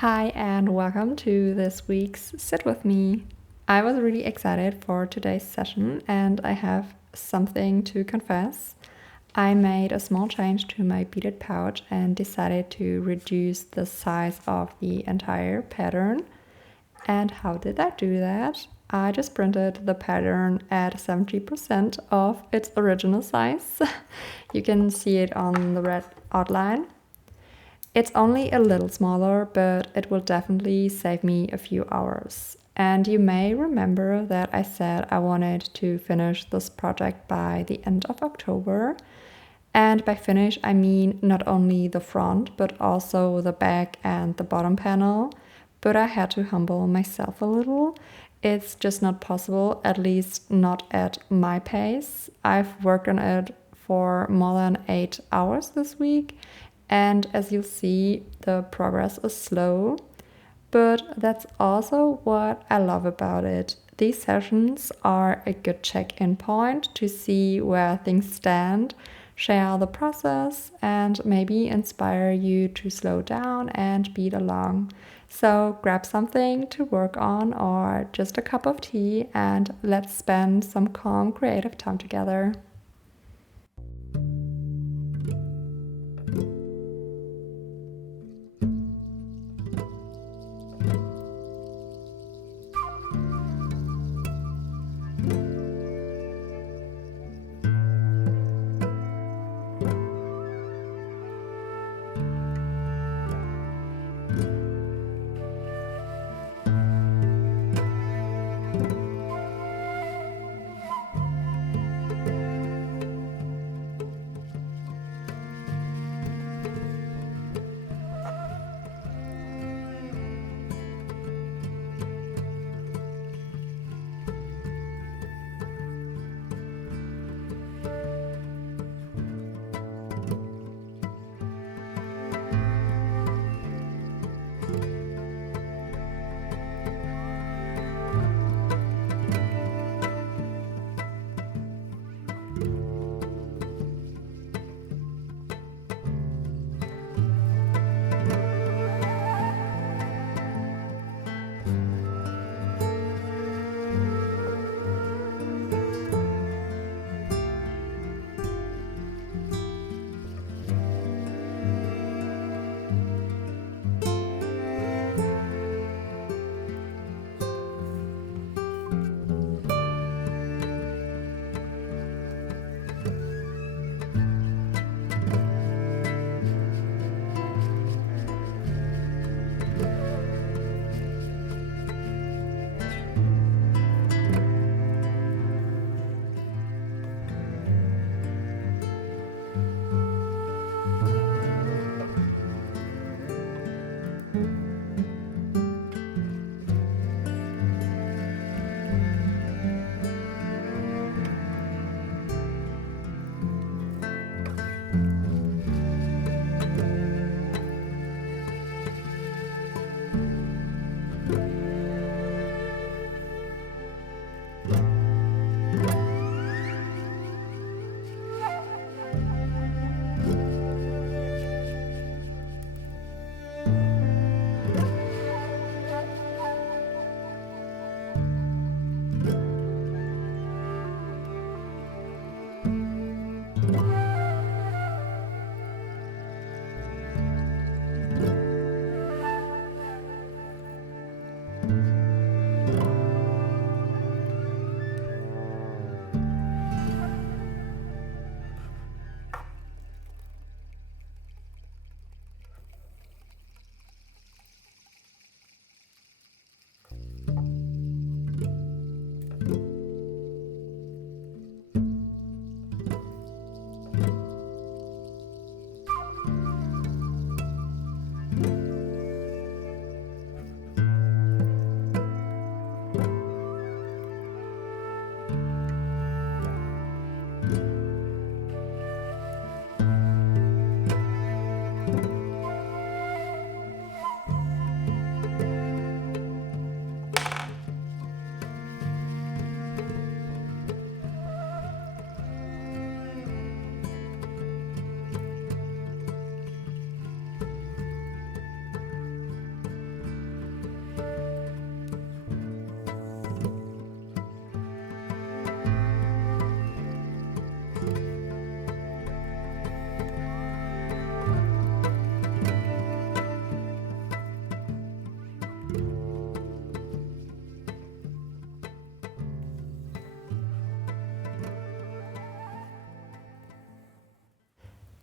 Hi, and welcome to this week's Sit With Me. I was really excited for today's session, and I have something to confess. I made a small change to my beaded pouch and decided to reduce the size of the entire pattern. And how did I do that? I just printed the pattern at 70% of its original size. You can see it on the red outline. It's only a little smaller, but it will definitely save me a few hours. And you may remember that I said I wanted to finish this project by the end of October. And by finish, I mean not only the front, but also the back and the bottom panel. But I had to humble myself a little. It's just not possible, at least not at my pace. I've worked on it for more than 8 hours this week, and as you'll see, the progress is slow. But that's also what I love about it. These sessions are a good check-in point to see where things stand, share the process, and maybe inspire you to slow down and beat along. So grab something to work on or just a cup of tea and let's spend some calm creative time together.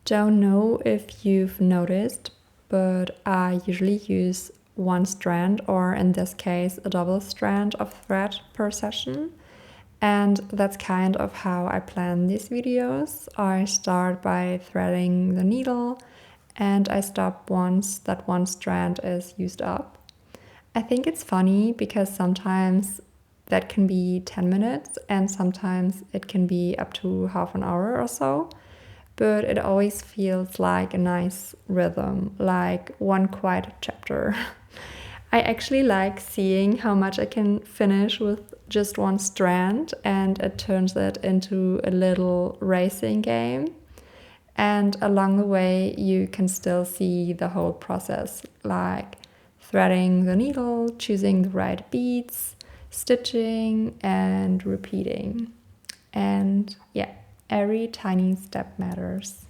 Don't know if you've noticed, but I usually use one strand, or in this case, a double strand of thread per session. And that's kind of how I plan these videos. I start by threading the needle and I stop once that one strand is used up. I think it's funny because sometimes that can be 10 minutes and sometimes it can be up to half an hour or so. But it always feels like a nice rhythm, like one quiet chapter. I actually like seeing how much I can finish with just one strand, and it turns it into a little racing game. And along the way, you can still see the whole process, like threading the needle, choosing the right beads, stitching, and repeating. And yeah, every tiny step matters.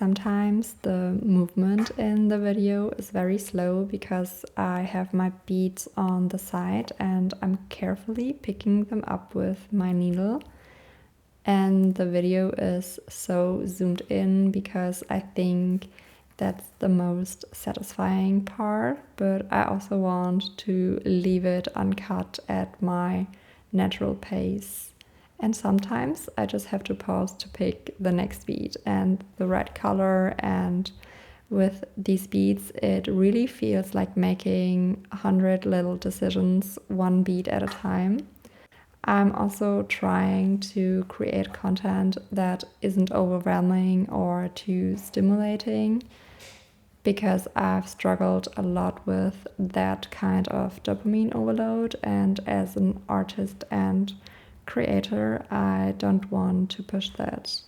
Sometimes the movement in the video is very slow because I have my beads on the side and I'm carefully picking them up with my needle. And the video is so zoomed in because I think that's the most satisfying part, but I also want to leave it uncut at my natural pace. And sometimes I just have to pause to pick the next bead and the right color. And with these beads, it really feels like making 100 little decisions, one bead at a time. I'm also trying to create content that isn't overwhelming or too stimulating because I've struggled a lot with that kind of dopamine overload. And as an artist and creator, I don't want to push that.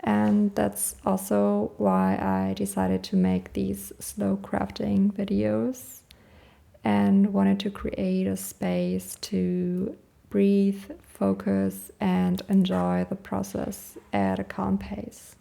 And that's also why I decided to make these slow crafting videos and wanted to create a space to breathe, focus, and enjoy the process at a calm pace.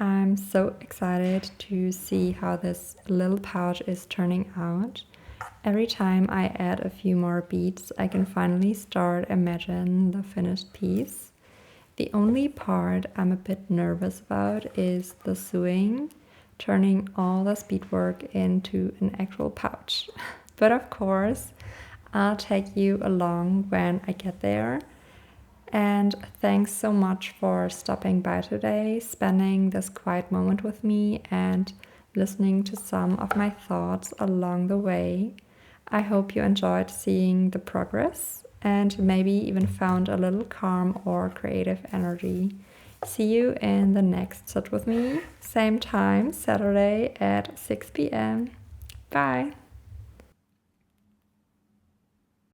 I'm so excited to see how this little pouch is turning out. Every time I add a few more beads, I can finally start imagine the finished piece. The only part I'm a bit nervous about is the sewing, turning all this beadwork into an actual pouch. But of course, I'll take you along when I get there. And thanks so much for stopping by today, spending this quiet moment with me, and listening to some of my thoughts along the way. I hope you enjoyed seeing the progress and maybe even found a little calm or creative energy. See you in the next Sit With Me, same time, Saturday at 6 p.m. Bye!